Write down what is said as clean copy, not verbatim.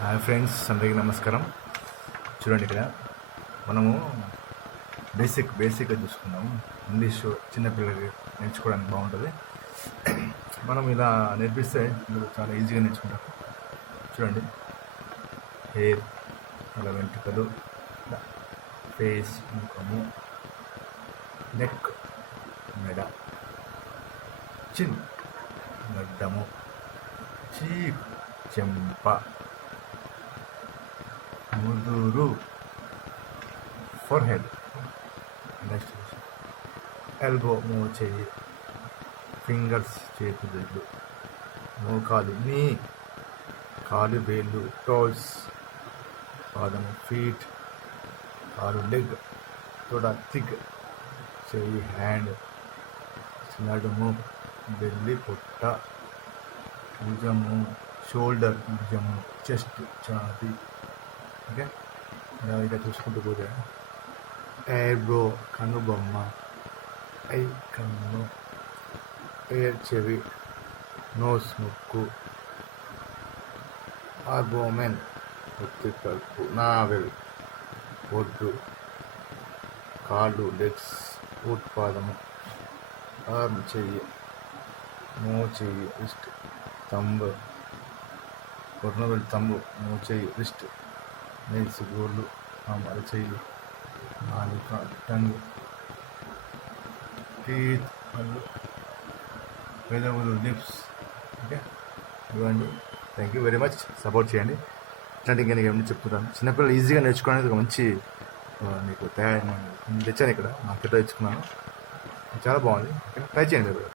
Hi friends, అందరికీ నమస్కారం. చూడండి, ఇక్కడ మనము బేసిక్గా చూసుకున్నాము. ఇంగ్లీష్ చిన్నపిల్లలకి నేర్చుకోవడానికి బాగుంటుంది. మనం ఇలా నేర్పిస్తే మీరు చాలా ఈజీగా నేర్చుకుంటారు. చూడండి, హెయిర్, అలా వెంట్రుకలు, ఫేస్, ముఖము, నెక్, మెడ, చిన్, గడ్డము, చీక్, చెంప, ముదురు, ఫోర్ హెడ్, నెక్స్ట్ ఎల్బో, మోచేయి, ఫింగర్స్, చేతి వేళ్ళు, మోకాలు, నీ, కాలు వేళ్ళు, టోస్, పాదము, ఫీట్, కాలు, లెగ్, తొడ, థిగ్, చెయ్యి, హ్యాండ్, నడుము, బెల్లి, పొట్ట, భుజము, షోల్డర్, భుజము, చెస్ట్, ఛాతీ. ఓకే, ఇక చూసుకుంటూ పోతే ఐబ్రో, కనుబొమ్మ, ఐ, కన్ను, ఎయిర్, చెవి, నోస్, ముక్కు, ఆర్బోమెన్, ఒత్తి కలుపు, నావెల్, ఒడ్డు, కాళ్ళు, లెగ్స్, ఉత్పాదము, ఆర్మ్, చెయ్యి, మోచెయ్యి, రిస్ట్, తంబు, కొర్నవెల్, తంబు, మోచెయ్యి, రిస్ట్, నెయిల్స్, గోర్లు, అరచెయ్యి, నాలుక, టంగ్, టీత్, పళ్ళు, పెదవులు, లిప్స్. ఓకే, ఇవ్వండి. Thank you very much. Support చేయండి. ఇట్లాంటి ఇంకా నేను ఏమన్నా చెప్తున్నాను. చిన్నపిల్లలు ఈజీగా నేర్చుకోవడానికి ఒక మంచి మీకు తయారు తెచ్చాను. ఇక్కడ మార్కెట్లో తెచ్చుకున్నాను. చాలా బాగుంది. ట్రై చేయండి.